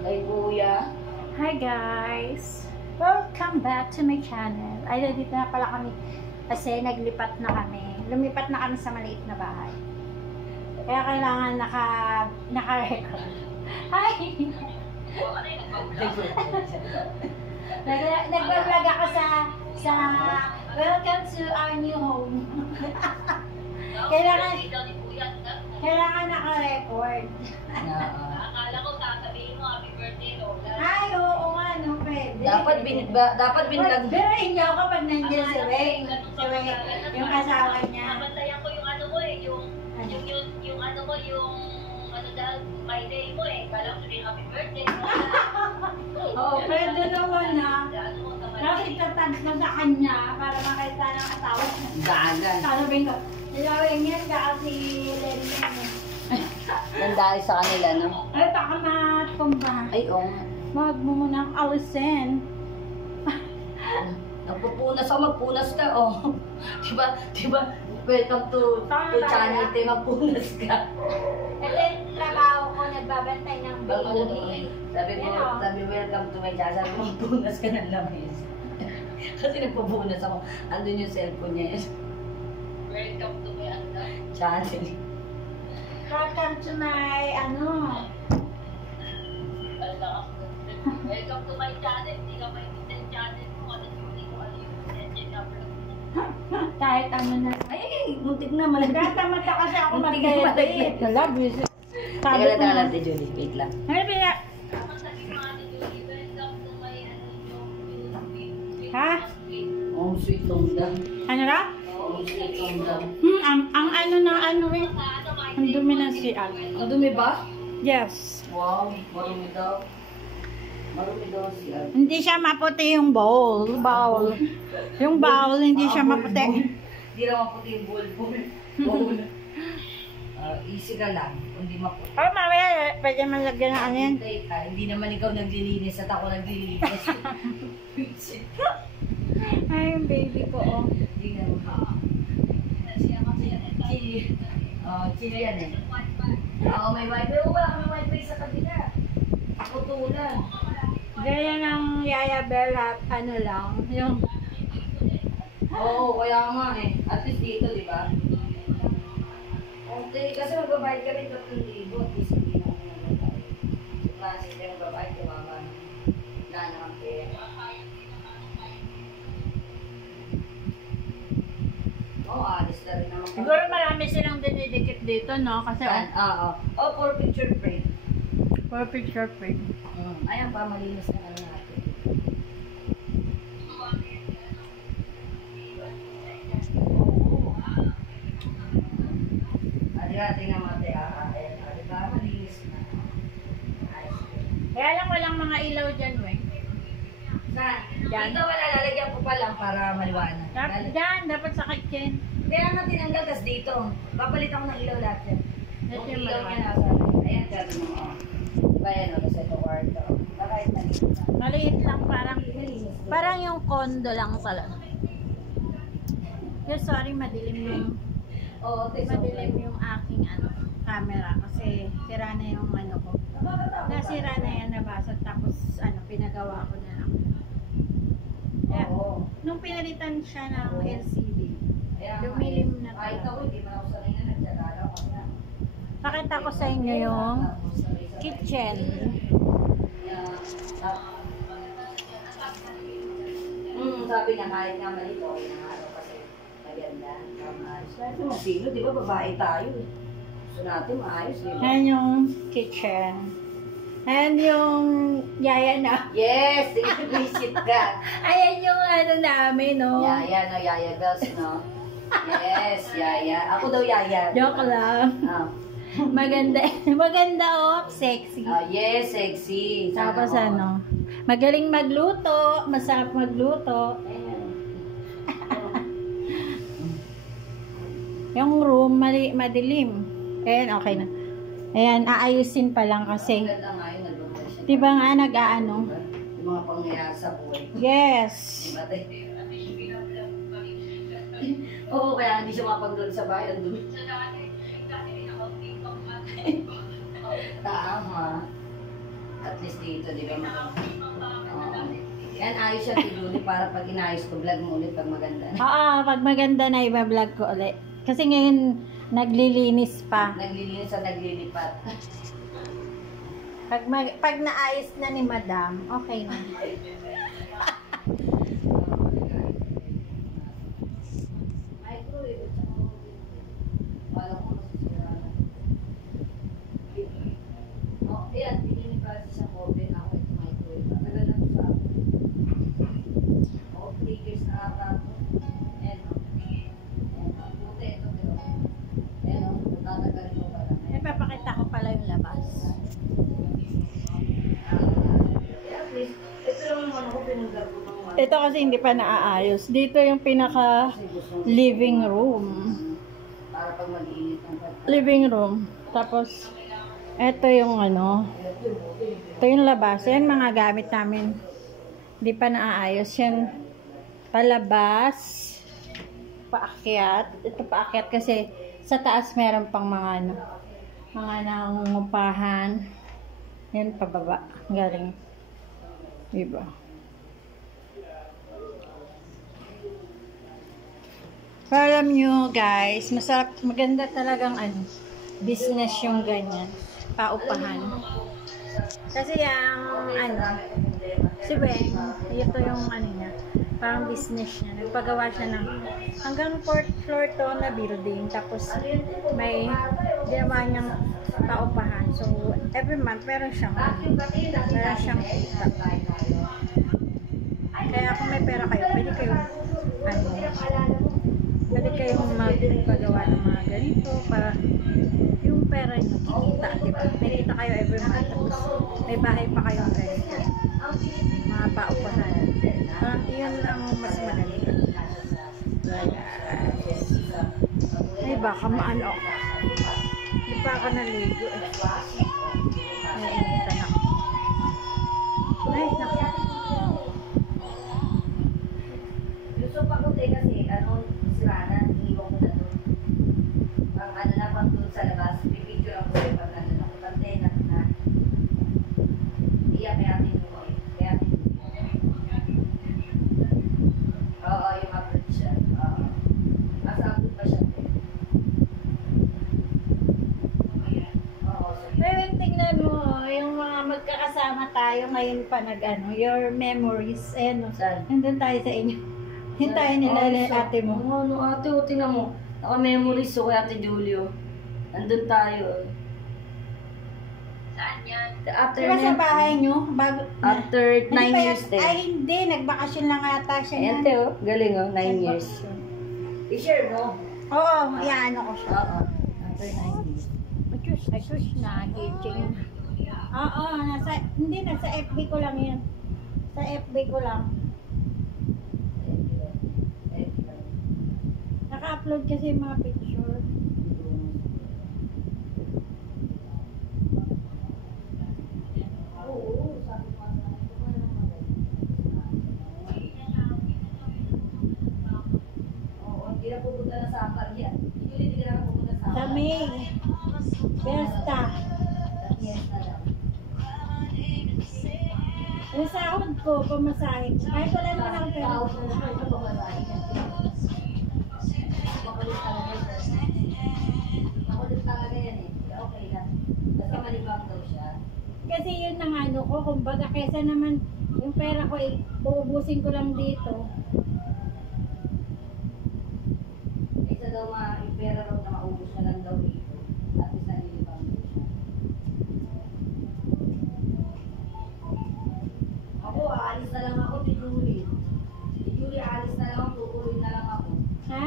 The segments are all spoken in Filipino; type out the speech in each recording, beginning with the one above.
Kay Kuya. Hi guys! Welcome back to my channel. Ay, dito na pala kami kasi naglipat na kami. Lumipat na kami sa maliit na bahay. Kaya kailangan naka-record. Hi! Nag-vlog ako sa welcome to our new home. Kailangan naka-record. Akala ko sasabihin mo happy birthday, Lola. Ay, oo nga, no, pwede. Dapat binlag. Pero hindi ako pag nandiyan si Weng. Si Weng, yung asawa niya. Nabantayan ko yung ano mo eh, yung ano mo, yung ano dahil my day mo eh. Kala ko sabihin happy birthday, Lola. Oo, pwede naman na. Ano mo sa my Kasi day? itatag ko sa kanya para makita ng asawa niya. Dagan. Sasabihin ko, Weng yan ka kasi Lenny mo. Nandali sa kanila, no? Ay, baka matumba. Ay, oo. Wag mo munang alisin. Nagpupunas ako, magpunas ka, oh. Diba, welcome to channel, te, magpunas ka. Ito yung trabaho ko, nagbabantay ng baby. Sabi welcome to my channel, sabi magpunas ka ng lamis. Kasi nagpupunas ako, andun yung cellphone niya yun. Welcome to my ano. Channel. Welcome to my, Welcome to my channel. Hindi ka may channel mo. Ano yung kahit ano na. Ay, muntik na, malagay. Nagkatamata kasi ako Muntik na malagay. Wala, busy. Sabi Teka ko lang, na. Ate Julie, wait lang. Ano pina? Ha? Oh, sweet longgang. Ano na? Oh, sweet longgang. Ang ano na ano eh. Ang dumi ng CR. Ang dumi ba? Yes. Wow, marumi daw. Marumi daw siya. Hindi siya maputi yung bowl. Yung bowl, hindi siya maputi. Hindi lang maputi yung bowl. Easy ka lang, hindi maputi. Oh, mamaya, pwede man lagyan ng ano yan. Hindi naman ikaw naglilinis at ako naglilinis. Ay, yung baby ko, oh. Hindi naman. Chili yan eh. Oo, may wifi. Oo, wala kami wifi sa kabila. Putulan. Gaya ng Yaya Bella, ano lang, yung... Oo, kaya nga eh. At least dito, di ba? Okay, kasi magbabayad kami 3,000. At least hindi na kami magbabayad. Kasi kayo magbabayad, kumama. Wala naman pera. Oo, alis na rin naman. Siguro marami silang dinidikit dito, no? Kasi, Oo. Oh, for picture frame. for picture frame. Ayan pa, malinis na ano natin. Adi-adi nga mga ayan. Adi ba, malinis na. Kaya lang walang mga ilaw dyan, Weng. Saan? Yan. Dito wala, lalagyan ko pa lang para maliwanag. Dyan, dapat sa kitchen. Kaya nga tinanggal, tas dito. Papalit ako ng ilaw lahat yan. Ito Yung yung ilaw niya maliwanag. nasa, ayan, gano'n mo. Diba yan, kasi ito kwarto. Bakit maliit na? Maliit lang, parang yung condo lang pala. Yes, sorry, madilim yung aking camera kasi sira na yung ano ko. Nasira na yan, nabasag, tapos pinagawa ko na lang. Kaya, nung pinalitan siya ng LCD, lumilim na Kahit to. ako, hindi man ako sanay na nagtsagalaw kasi na. Pakita ko sa inyo yung kitchen. Sabi niya kahit nga malito, okay na nga kasi maganda. Kahit masilo, di ba babae tayo eh. Gusto natin maayos, di ba? Ayan yung kitchen. Ayan yung yaya na. Yes! Visit ka! Ayan yung namin, no? Yaya, no? Yaya bells, no? Yes, yaya. Ako daw yaya. Joke lang. Maganda. Maganda, oh. Sexy. Yes, sexy. Tapos Sana all. magaling magluto. Masarap magluto. Ayan. Yung room, madilim. Ayan, okay na. Ayan, aayusin pa lang kasi. Maganda nga yun, nag-lumay siya. Diba nga, nag-aano? Yung mga pangyayari sa buhay. Yes. Diba tayo? Oo, kaya hindi siya mapag-doon sa bahay. Ang dumi. Tama. At least dito, di ba? Yan, ayos siya, Julie, para pag inayos ko, vlog mo ulit pag maganda na. Oo, pag maganda na iba-vlog ko ulit. Kasi ngayon, naglilinis pa. Naglilinis at naglilipat. Pag naayos na ni Madam, okay na. Microwave, at saka wala ko masisira na. Oh, ayan, pinili pa sa oven ako ito microwave. Matagal na ito sa akin. Oh, 3 years na ata ito. Ayan, oh. Ayan, oh. Buti ito, pero ayan, oh. Tatagarin ko pala. Ipapakita ko pala yung labas. Yeah, please. Ito lang naman ako pinundag ko ng mga. Ito kasi hindi pa naaayos. Dito yung pinaka Kasi gusto ko- living room. Para pag mag-iinit ng pagkain. Living room. Tapos, ito yung ano, ito yung labas. Yan mga gamit namin. Hindi pa naaayos. Yan, palabas, paakyat. Ito paakyat kasi sa taas meron pang mga ano, mga nangungupahan. Yan pababa. Galing. Diba? Pero alam nyo guys, masarap, maganda talagang ano, business yung ganyan, paupahan. Kasi yung ano, si Ben, ito yung ano niya, parang business niya. Nagpagawa siya ng hanggang 4th floor to na building. Tapos may ginawa niyang paupahan. So every month meron siyang kita. Kaya kung may pera kayo, pwede kayong ano, pwede kayong magpagawa ng mga ganito para yung pera nyo kikita, diba? May kita kayo every month, tapos may bahay pa kayong rent, mga paupahan. Yun ang mas maganda. Ay, baka maano ako. Hindi pa ako naligo eh. Nainitan ako. Ay, naku. Gusto pa ko kasi, ano, sira na, iiwan ko na doon. Pang ano na, pang doon sa labas, pipicture ako sa'yo pag ano na, pantay na na. Iyak kaya atin mo eh. Kaya atin mo. Oo, yung upload siya. Oo. Asa upload pa siya. Oo, Pero tingnan mo, yung mga magkakasama tayo ngayon pa nag-ano, your memories, ayan o, Saan? nandun tayo sa inyo. Hintayin nila Oo, na so- ate mo. Oo, ano, ate, o, tingnan mo. Naka-memories ko kay Ate Julio. Nandun tayo. Saan yan? After Diba sa nine- bahay nyo? Bago, After 9 Hindi pa years yan- din. Ay hindi, nagbakasyon lang ata siya. Ayan, na. te, oh. Galing, oh. 9 years. Nagbakasyon. I-share mo. Oo, iyaano ko siya. Oo. After 9 years. Ay, sus na, kitchen. Oo, hindi, nasa FB ko lang yan. Sa FB ko lang. Naka-upload kasi yung mga picture. Oo, sabi ko nga sa akin, kumain ng magaling. Oo, hindi na pupunta na sa Apar yan. Hindi na pupunta sa Sa Apar. May. Besta. Yes na lang. Yung sahod ko, pamasahe. Kahit wala naman akong pera. Tawag na naman, ito babasahin yan. Makulit talaga yan. Makulit talaga yan eh. Okay lang. Basta malibang daw siya. Kasi yun ang ano ko, kumbaga kesa naman yung pera ko, uubusin ko lang dito. Isa daw yung pera raw na maubos na lang daw dito. At isa nilibang daw siya. Ako, aalis na lang ako ni Julie. Si Julie, aalis na lang ako. Tutuloy na lang ako. Ha?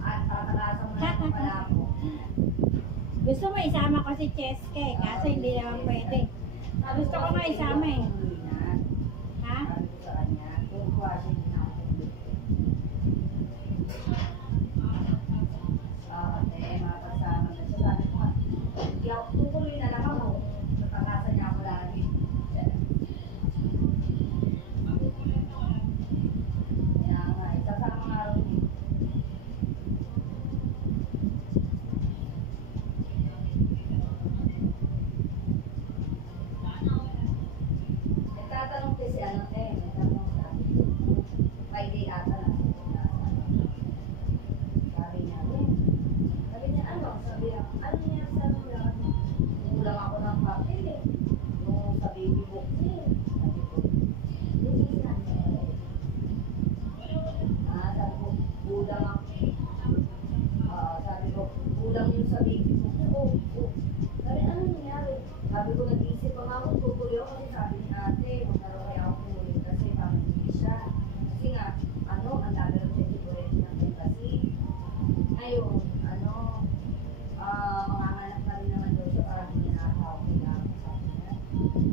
At tatakasan mo na ako pala ako. Gusto mo isama ko si Cheske, kaso hindi naman pwede. Gusto ko nga isama eh. Tutuloy na. Ha? Sabi ko sa kanya, kung kuwasya din ako. Mapasama na siya. Sabi ko nga, hindi ako tutuloy na lang ako. Natakasan niya ako lagi. Kaya nga, isasama nga rin.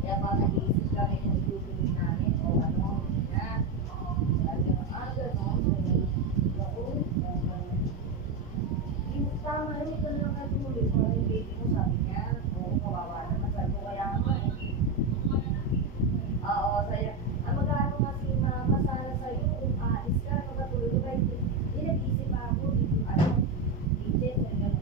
Kaya pa nag-iisip kami ng tutulog namin o ano, na. Sabi ko, gano'n. Ako, yung tama rin, ito na lang natulog. Kung ano yung baby mo, sabi niya, oo, kawawa naman. Sabi ko, kaya ako oo, saya. Ang mag-aaral nga si mama, sana sa'yo, kung aalis ka, magkatulog ka, hindi nag-isip ako, dito, ano, teacher, gano'n,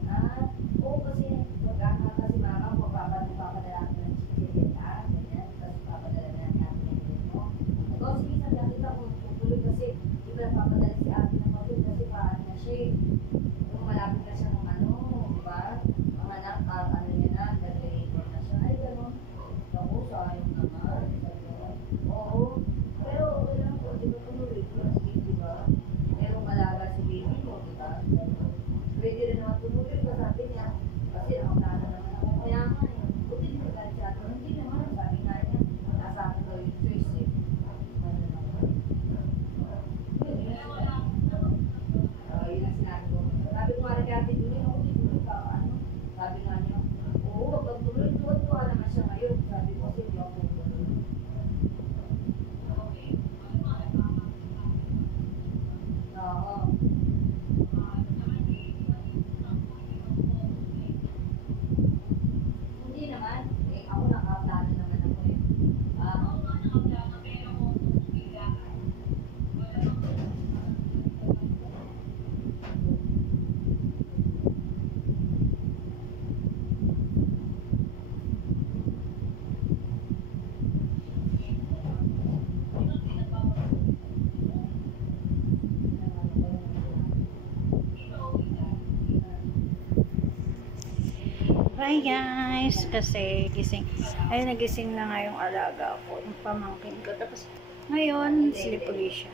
oo, kasi mag-aaral ka si mama, papadala ka ng chicken, ganyan, tapos papadala na natin ng ganyan mo. O, sige, sabi kita kung tutulog kasi, di ba papadala si ate ng matulog kasi paano na siya eh. Kung malapit na siya ng ano, di ba? Mga anak, ano niya na, graduated na siya, ay gano'n. Ako, sayang naman. Oo. Pero okay lang po, di ba tumuloy ko lang di ba? Merong malaga si baby mo, di ba? Pwede rin naman tumuloy ko, sabi niya. Kasi ang plano naman ako, kaya nga eh. Buti din magalit siya. Hindi naman, sabi nga niya, nasa akin daw yung choice eh. Ano naman. Yun ang sinabi ko. Sabi ko nga rin kaya tinuloy, ako tinuloy ka, ano? Sabi nga niya, oo, wag kang tuloy, tuwa naman siya ngayon. Sabi ko, kasi hindi ako tuloy. Oo. Hindi naman. Eh, ako nakaplano naman ako eh. Bye guys, kasi nagising na nga yung alaga ko, yung pamangkin ko. Tapos ngayon, sleep ulit siya.